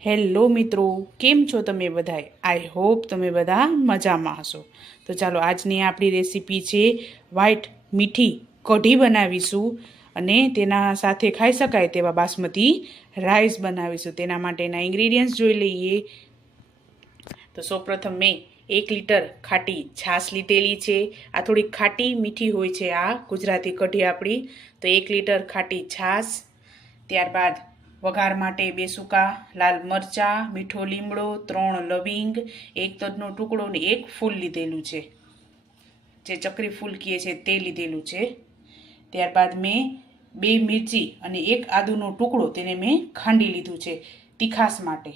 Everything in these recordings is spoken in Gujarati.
હેલો મિત્રો, કેમ છો તમે બધાએ આઈ હોપ તમે બધા મજામાં હશો. તો ચાલો આજની આપણી રેસીપી છે વ્હાઈટ મીઠી કઢી બનાવીશું અને તેના સાથે ખાઈ શકાય તેવા બાસમતી રાઈસ બનાવીશું. તેના માટેના ઇન્ગ્રીડિયન્ટ્સ જોઈ લઈએ. તો સૌપ્રથમ મેં એક લીટર ખાટી છાશ લીધેલી છે. આ થોડી ખાટી મીઠી હોય છે આ ગુજરાતી કઢી આપણી. તો એક લીટર ખાટી છાશ, ત્યારબાદ વઘાર માટે બે સૂકા, લાલ મરચાં, મીઠો લીમડો, ત્રણ લવિંગ, એક તજનો ટુકડો ને એક ફૂલ લીધેલું છે. જે ચકરી ફૂલ કીએ છે તે લીધેલું છે. ત્યારબાદ મેં બે મિરચી અને એક આદુનો ટુકડો તેને મેં ખાંડી લીધું છે તીખાસ માટે.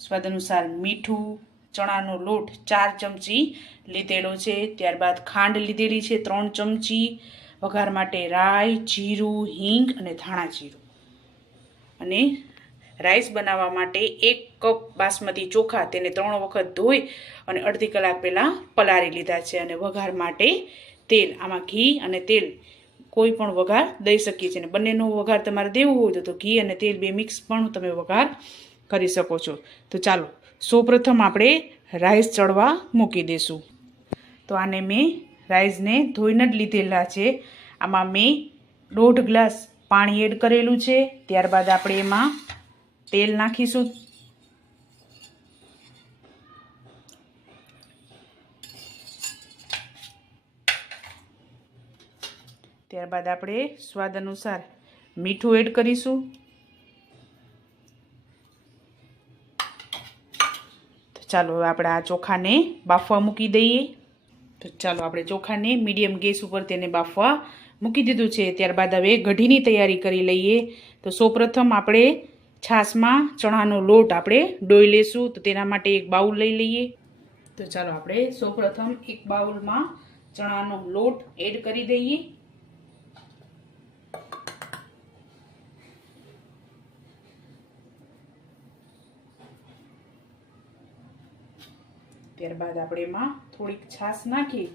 સ્વાદ અનુસાર મીઠું, ચણાનો લોટ ચાર ચમચી લીધેલો છે. ત્યારબાદ ખાંડ લીધેલી છે ત્રણ ચમચી. વઘાર માટે રાઈ, જીરું, હિંગ અને ધાણા જીરું. અને રાઈસ બનાવવા માટે એક કપ બાસમતી ચોખા તેને ત્રણ વખત ધોઈ અને અડધી કલાક પહેલાં પલાળી લીધા છે અને વઘાર માટે તેલ, આમાં ઘી અને તેલ કોઈ પણ વઘાર દઈ શકીએ છીએ. અને બંનેનો વઘાર તમારે દેવું હોય તો ઘી અને તેલ બે મિક્સ પણ તમે વઘાર કરી શકો છો. તો ચાલો, સૌપ્રથમ આપણે રાઈસ ચડવા મૂકી દઈશું તો આને મેં રાઈસને ધોઈને જ લીધેલા છે. આમાં મેં દોઢ ગ્લાસ પાણી એડ કરેલું છે. ત્યારબાદ આપણે એમાં તેલ નાખીશું. ત્યારબાદ આપણે સ્વાદ અનુસાર મીઠું એડ કરીશું. તો ચાલો આપણે આ ચોખાને બાફવા મૂકી દઈએ. તો ચાલો આપણે ચોખાને મીડિયમ ગેસ ઉપર તેને બાફવા મૂકી દીધું છે. ત્યારબાદ હવે કઢીની તૈયારી કરી લઈએ. તો સૌપ્રથમ આપણે છાશમાં ચણાનો લોટ આપણે ડોઈ લેશું. તો તેના માટે એક બાઉલ લઈ લઈએ. તો ચાલો આપણે સૌપ્રથમ એક બાઉલમાં ચણાનો લોટ એડ કરી દઈએ. ત્યારબાદ આપણે એમાં થોડીક છાશ નાખી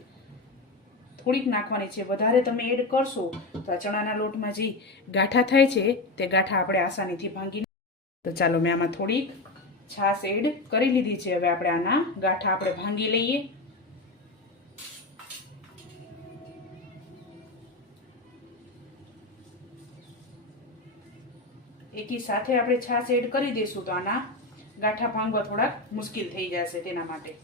થોડીક નાખવાની છે. વધારે તમે એડ કરશો તો આ ચણાના લોટમાં જે ગાંઠા થાય છે, તે ગાંઠા આપણે આસાનીથી ભાંગી તો ચાલો મેં આમાં થોડીક છાશ એડ કરી લીધી છે. હવે આપણે આના ગાંઠા આપણે ભાંગી લઈએ. એકી સાથે આપણે છાશ એડ કરી દઈશું તો આના ગાંઠા ભાંગવા થોડાક મુશ્કેલ થઈ જશે તેના માટે.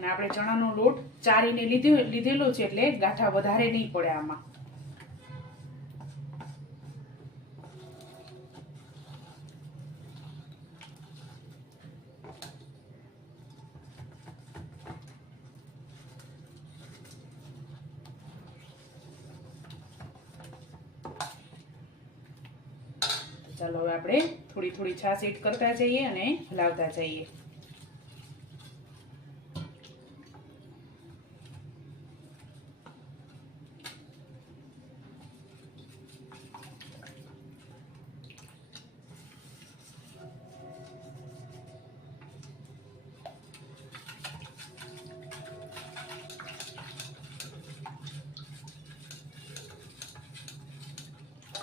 અને આપણે ચણાનો લોટ ચારીને લીધે લીધેલો છે એટલે ગાંઠા વધારે નહીં પડે આમાં. ચાલો હવે આપણે થોડી થોડી છાશ એડ કરતા જઈએ અને હલાવતા જઈએ.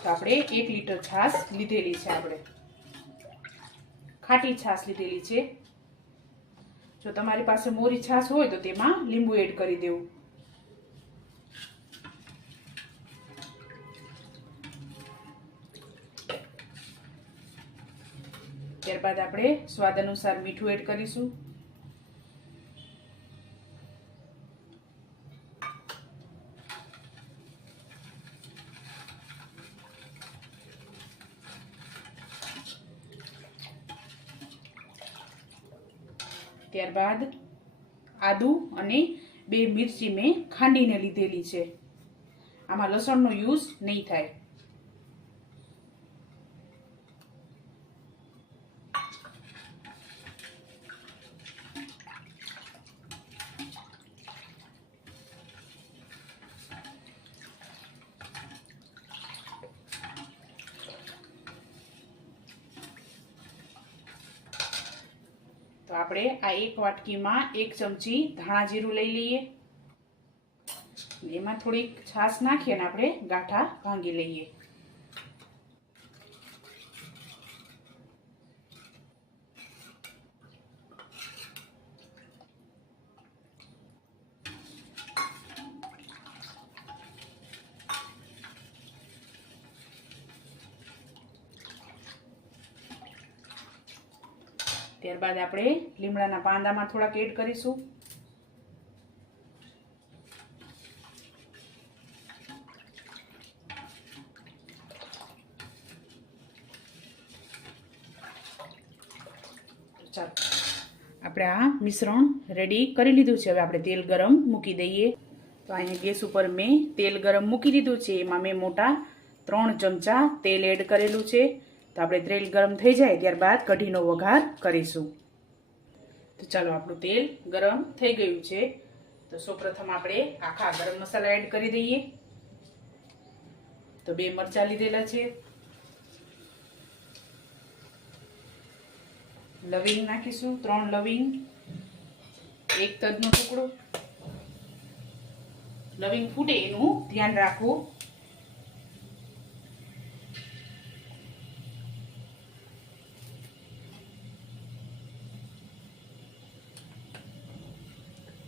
આપણે એક લીટર છાશ લીધેલી છે આપણે. ખાટી છાશ લીધેલી છે. જો તમારી પાસે મોરી છાશ હોય તો તેમાં લીંબુ એડ કરી દેવું. ત્યારબાદ આપણે સ્વાદ અનુસાર મીઠું એડ કરીશું. ત્યારબાદ આદું અને બે મિરચી મેં ખાંડીને લીધેલી છે. આમાં લસણનો યુઝ નહીં થાય. આપણે આ એક વાટકીમાં એક ચમચી ધાણા જીરું લઈ લઈએ. એમાં થોડીક છાશ નાખી અને આપણે ગાંઠા ભાંગી લઈએ. ત્યારબાદ આપણે લીમડાના પાંદામાં થોડાક એડ કરીશું. ચાલો. આપણે આ મિશ્રણ રેડી કરી લીધું છે. હવે આપણે તેલ ગરમ મૂકી દઈએ. તો અહીંયા ગેસ ઉપર મેં તેલ ગરમ મૂકી દીધું છે. એમાં મેં મોટા ત્રણ ચમચા તેલ એડ કરેલું છે. તો આપણે તેલ ગરમ થઈ જાય ત્યારબાદ કઢીનો વઘાર કરીશું. તો ચાલો આપણું તેલ ગરમ થઈ ગયું છે. તો સૌપ્રથમ આપણે આખા ગરમ મસાલા એડ કરી દઈએ. તો બે મરચાં લીધેલા છે. લવિંગ નાખીશું, ત્રણ લવિંગ, એક તજનો ટુકડો. લવિંગ ફૂટે એનું ધ્યાન રાખવું.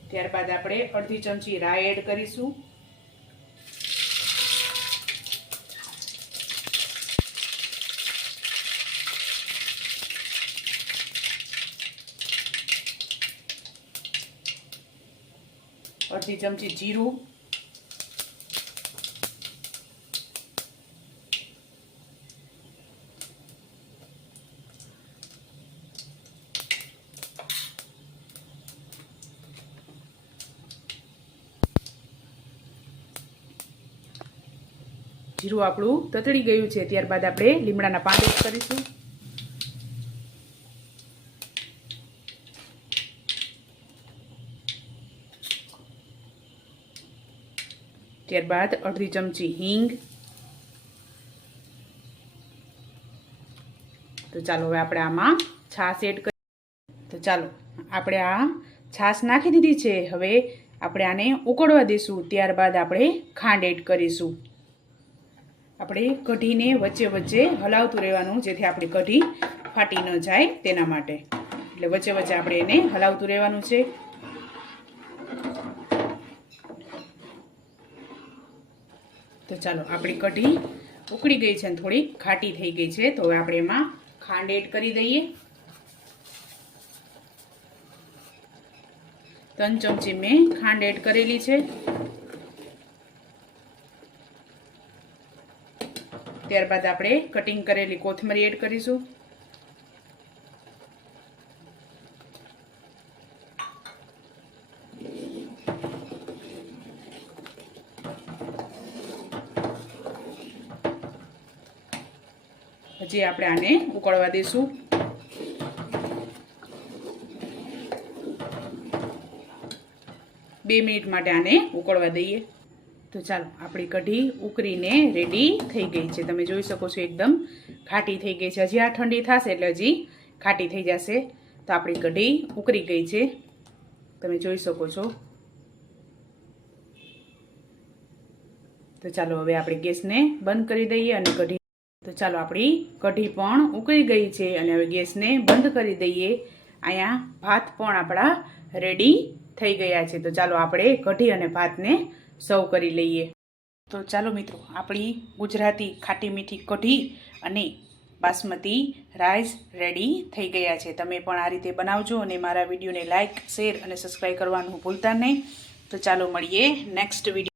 ત્યારબાદ આપણે અડધી ચમચી રાઈ એડ કરીશું. અડધી ચમચી જીરું. જીરું આપણું તતડી ગયું છે. ત્યારબાદ આપણે લીમડાના પાન એડ કરીશું. ત્યારબાદ અડધી ચમચી હિંગ. તો ચાલો હવે આપણે આમાં છાશ એડ કરી તો ચાલો, આપણે આ છાશ નાખી દીધી છે. હવે આપણે આને ઉકળવા દઈશું. ત્યારબાદ આપણે ખાંડ એડ કરીશું. આપણે કઢીને વચ્ચે વચ્ચે હલાવતું રહેવાનું, જેથી આપણી કઢી ફાટી ન જાય તેના માટે. એટલે વચ્ચે વચ્ચે આપણે એને હલાવતું રહેવાનું છે. તો ચાલો, આપણી કઢી ઉકળી ગઈ છે અને થોડી ખાટી થઈ ગઈ છે. તો હવે આપણે એમાં ખાંડ એડ કરી દઈએ. ત્રણ ચમચી મેં ખાંડ એડ કરેલી છે. ત્યારબાદ આપણે કટિંગ કરેલી કોથમરી એડ કરીશું. હજી આપણે આને ઉકળવા દઈશું. બે મિનિટ માટે આને ઉકળવા દઈએ. તો ચાલો, આપણી કઢી ઉકળીને રેડી થઈ ગઈ છે. તમે જોઈ શકો છો એકદમ ખાટી થઈ ગઈ છે. હજી આ ઠંડી થશે એટલે હજી ખાટી થઈ જશે. તો આપણી કઢી ઉકળી ગઈ છે. તમે જોઈ શકો છો. તો ચાલો, હવે આપણે ગેસને બંધ કરી દઈએ અને કઢી તો ચાલો, આપણી કઢી પણ ઉકળી ગઈ છે અને હવે ગેસને બંધ કરી દઈએ. અહીંયા ભાત પણ આપણા રેડી થઈ ગયા છે. તો ચાલો, આપણે કઢી અને ભાતને સર્વ કરી લઈએ. તો ચાલો મિત્રો, આપણી ગુજરાતી ખાટી મીઠી કઢી અને બાસમતી રાઈસ રેડી થઈ ગયા છે. તમે પણ આ રીતે બનાવજો અને મારા વિડીયોને લાઇક શેર અને સબસ્ક્રાઈબ કરવાનું ભૂલતા નહીં. તો ચાલો મળીએ નેક્સ્ટ વીડિયો